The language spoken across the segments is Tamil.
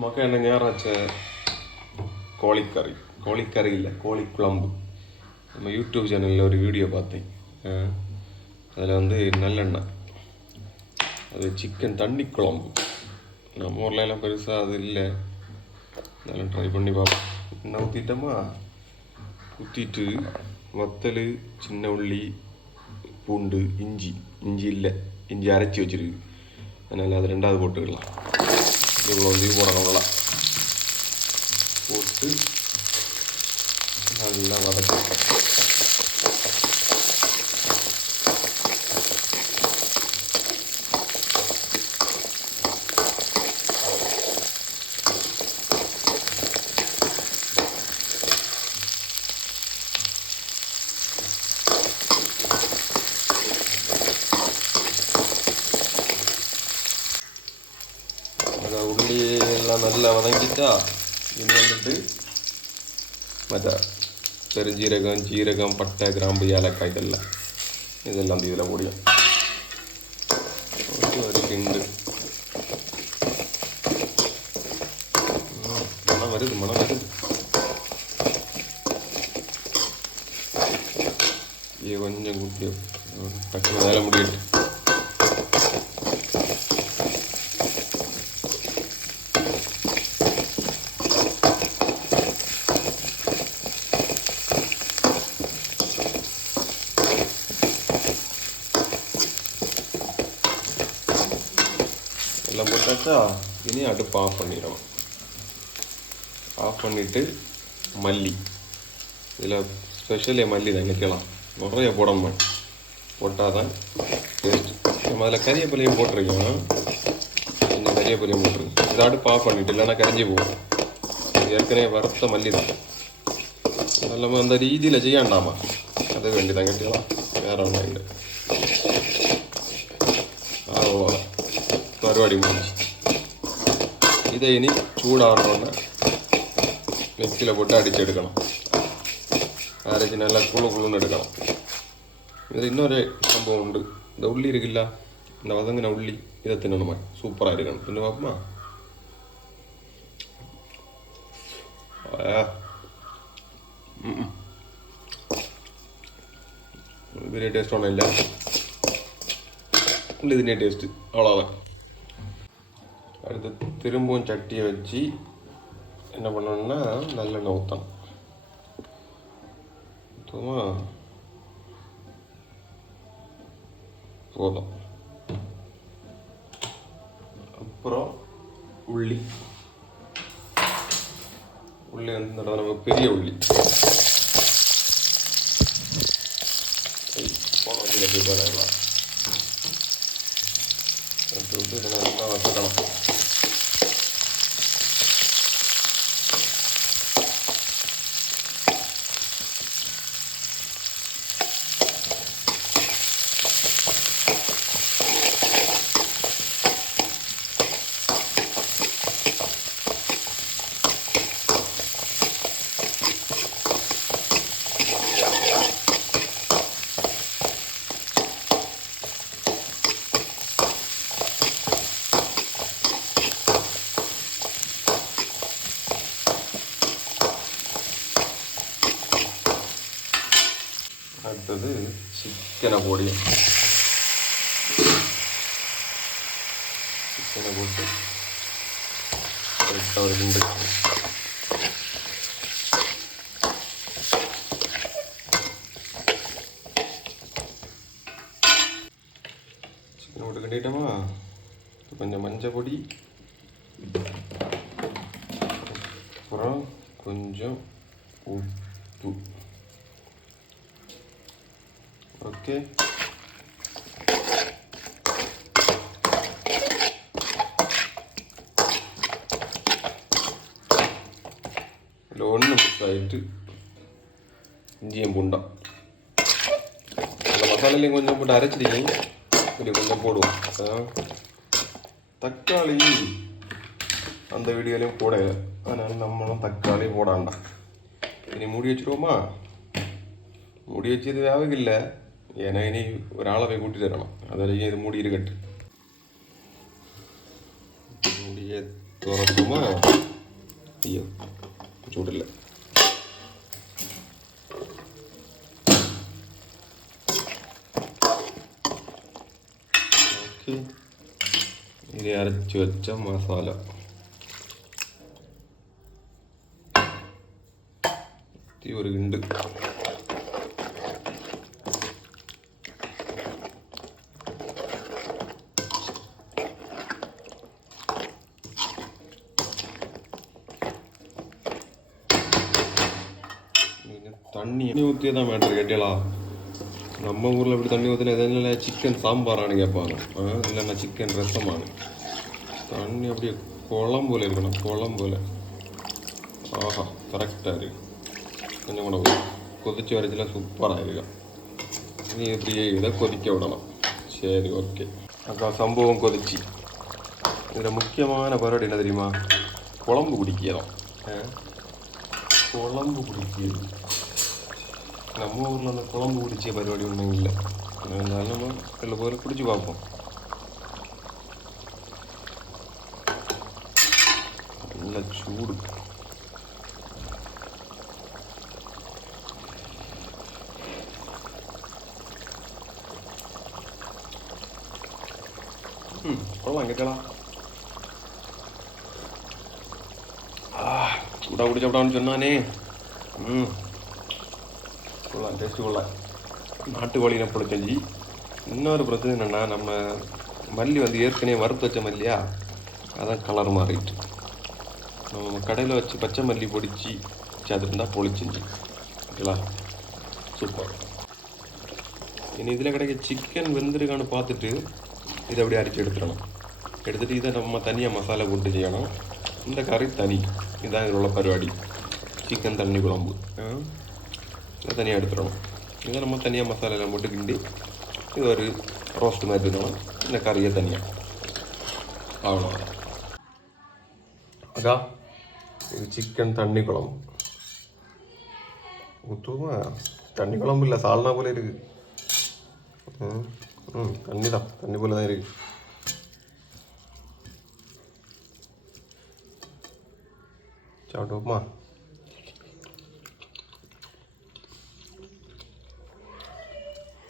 നമുക്ക് തന്നെ ഞായറാഴ്ച கோழிக்கறி இல்லை கோழிக்குழம்பு. நம்ம யூடியூப் சேனலில் ஒரு வீடியோ பார்த்தேன். அதில் வந்து நல்லெண்ணெய், அது சிக்கன் தண்ணி குழம்பு. நம்ம ஊர்லலாம் பெருசாக அது இல்லை, அதெல்லாம் ட்ரை பண்ணி பார்ப்போம். எண்ணெய் ஊற்றிட்டோமா, ஊற்றிட்டு வத்தல், சின்ன உள்ளி, பூண்டு, இஞ்சி இல்லை, இஞ்சி அரைச்சி வச்சுருக்கு, அதனால் அது ரெண்டாவது போட்டுக்கலாம். இவ்வளோ வந்து போடணும், போட்டு நல்லா வதக்கணும். அதை உள்ளி எல்லாம் நல்லா வதங்கிட்டா இது வந்துட்டு மற்ற பெருஞ்சீரகம், ஜீரகம், பட்டை, கிராம்பு, ஏலக்காய் இதெல்லாம் இதில் முடியும். ஒரு கிண்டு மனம் வருது. இது கொஞ்சம் குட்டி டக்குனு வேலை முடியிட்டு எல்லாம் போட்டாச்சா. இனி அடுப்பு ஆஃப் பண்ணிடணும். ஆஃப் பண்ணிவிட்டு மல்லி, இதில் ஸ்பெஷலே மல்லி தான் நிற்கலாம், நிறைய போடணும், போட்டால் தான் டேஸ்ட். நம்ம அதில் கறிவேப்பிலையும் போட்டிருக்கோம், கொஞ்சம் கறிவேப்பிலையும் போட்டிருக்கோம். இதை அடுப்பு ஆஃப் பண்ணிவிட்டு, இல்லைன்னா கரைஞ்சி போகும். ஏற்கனவே வறுத்த மல்லி தான், நம்ம அந்த ரீதியில் செய்யாண்டாமா, அது வேண்டிதான் கட்டிக்கலாம், வேற ஒன்றும் இல்லை. அவ்வளோதான், பருவாடி முடிஞ்சு. இதை இனி சூடாகணுன்னா மிக்சியில் போட்டு அடித்து எடுக்கணும். அரைச்சி நல்லா குழுன்னு எடுக்கணும். இது இன்னொரு சம்பவம் உண்டு. இந்த உள்ளி இருக்குல்ல, இந்த வதங்கின உள்ளி, இதை தின்னணுமா, சூப்பராக இருக்கணும். தின்னு பார்ப்போமா? பெரிய டேஸ்ட் ஒன்றும் இல்லை, உள்ளி தின்னே டேஸ்ட்டு, அவ்வளோதான். அடுத்து திரும்பவும் சட்டியை வச்சு என்ன பண்ணணும்னா நல்லெண்ணெய் ஊற்றணும். போதும். அப்புறம் உள்ளி வந்து நம்ம பெரிய உள்ளி போடலாம். விட்டு இதை நல்லா வதக்கணும். அடுத்தது சிக்கனை போடியும். சிக்கனை போட்டு கரெக்டாக ஒரு கிண்டு. சிக்கனை போட்டு கட்டிட்டோமா, கொஞ்சம் மஞ்சள் பொடி, அப்புறம் கொஞ்சம் உப்பு. ஓகே, இதில் ஒன்று மிக்ஸ் ஆகிட்டு இஞ்சியும் பூண்டா அந்த மசாலையும் கொஞ்சம் போட்டு அரைச்சிருக்கீங்க, இப்படி கொஞ்சம் போடுவோம். தக்காளி அந்த வீடியோலையும் போடலை, அதனால் நம்மளும் தக்காளி போடாண்டாம். இனி மூடி வச்சுருவோமா? மூடி வச்சது வேவகில்லை, ஏன்னா இனி ஒரு ஆளை போய் கூட்டிட்டு வரணும். அது வரைக்கும் இது மூடி இருக்கட்டு. மூடியை തുറക്കുമ്പോൾ അയ്യോ ചൂടില്ല. ഓക്കെ, ഇനി അരച്ച് വെച്ച മസാല ഒരു ഉണ്ട്. தண்ணி ஊற்றியதான் மேட்ரு கேட்டீங்களா? நம்ம ஊரில் இப்படி தண்ணி ஊற்றினா எதுனால சிக்கன் சாம்பாரானு கேட்பாங்க, இல்லைன்னா சிக்கன் ரசமானு. தண்ணி அப்படியே குளம் போல இருக்கணும், குளம் போல. ஆஹா, கரெக்டாக இருக்கு. கொஞ்சம் கூட கொதிச்சு வரைச்சலாம் சூப்பராக இருக்கும். நீ இப்படியே இதை கொதிக்க விடலாம். சரி, ஓகே. அக்கா சம்பவம் கொதிச்சு. இதில் முக்கியமான பருவடி என்ன தெரியுமா? குழம்பு குடிக்கலாம். குழம்பு குடிக்கிறது நம்ம ஊரில் அந்த குழம்பு குடிச்ச பருவடி ஒன்றும் இல்லை. இருந்தாலும் நம்ம ரெண்டு பேரும் குடிச்சு பார்ப்போம். நல்ல சூடு. கொள்ளலாம் கேட்கலாம். சூடாக குடிச்சப்படான்னு சொன்னானே. கொள்ளலாம், டேஸ்ட்டு கொள்ளலாம். நாட்டுக்கோழி நப்பள செஞ்சு. இன்னொரு பிரச்சனை என்னென்னா, நம்ம மல்லி வந்து ஏற்கனவே வறுத்து வச்ச மல்லியா, அதான் கலர் மாறிட்டு. நம்ம கடையில் வச்சு பச்சை மல்லி பொடிச்சு அது இருந்தால் பொழிச்சிஞ்சு. ஓகேங்களா? சூப்பர். இனி இதில் கிடைக்க சிக்கன் வெந்திருக்கான்னு பார்த்துட்டு இதை அப்படியே அரிச்சு எடுத்துடணும். எடுத்துகிட்டு இதை நம்ம தனியாக மசாலா போட்டு செய்யணும். இந்த கறி தனி. இதுதான் இதில் உள்ள பருவாடி. சிக்கன் தண்ணி குழம்பு இதை தனியாக எடுத்துடணும். இதை நம்ம தனியாக மசாலாலாம் போட்டு கிண்டி இது ஒரு ரோஸ்ட் மாதிரி இருக்கணும். இந்த கறியை தனியாக அவ்வளோதான். அக்கா, இது சிக்கன் தண்ணி குழம்பு. ஊற்றுமா? தண்ணி குழம்பு இல்லை, சால்னா போல இருக்குது. தண்ணி தான், தண்ணி போல தான் இருக்குது. சாப்பிட்டுமா?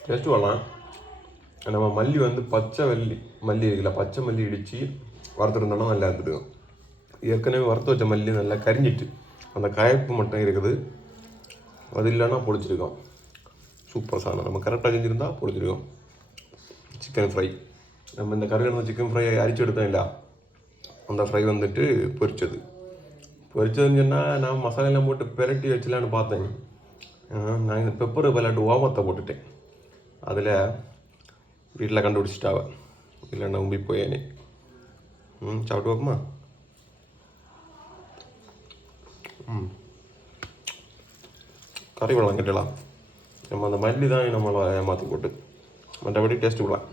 டேஸ்ட்டு வரலாம். நம்ம மல்லி வந்து பச்சை மல்லி இருக்குல்ல, பச்சை மல்லி இடித்து வறுத்துருந்தோம்னா நல்லா இருந்துடும். ஏற்கனவே வறுத்து வச்ச மல்லி நல்லா கரிஞ்சிட்டு அந்த கயப்பு மட்டும் இருக்குது. அது இல்லைன்னா பொடிச்சிருக்கோம். சூப்பர் சாதம். நம்ம கரெக்டாக செஞ்சுருந்தா பொடிச்சிருக்கோம். சிக்கன் ஃப்ரை, நம்ம இந்த கருகிழந்த சிக்கன் ஃப்ரை அரிச்சு எடுத்தோம் இல்லை, அந்த ஃப்ரை வந்துட்டு பொரிச்சதுன்னு சொன்னால் நான் மசாலாலாம் போட்டு பெரட்டி வச்சலான்னு பார்த்தேன். நான் இந்த பெப்பர் விளையாட்டு ஓமத்தை போட்டுட்டேன். அதில் வீட்டில் கண்டுபிடிச்சிட்டாவ, இல்லை நான் உம்பி போயேனே. சாப்பிட்டு வைப்போமா? கறி விடலாம் கட்டலாம். நம்ம அந்த மல்லி தான் நம்மளை ஏமாற்றி போட்டு மற்றபடி டேஸ்ட்டு விடலாம்.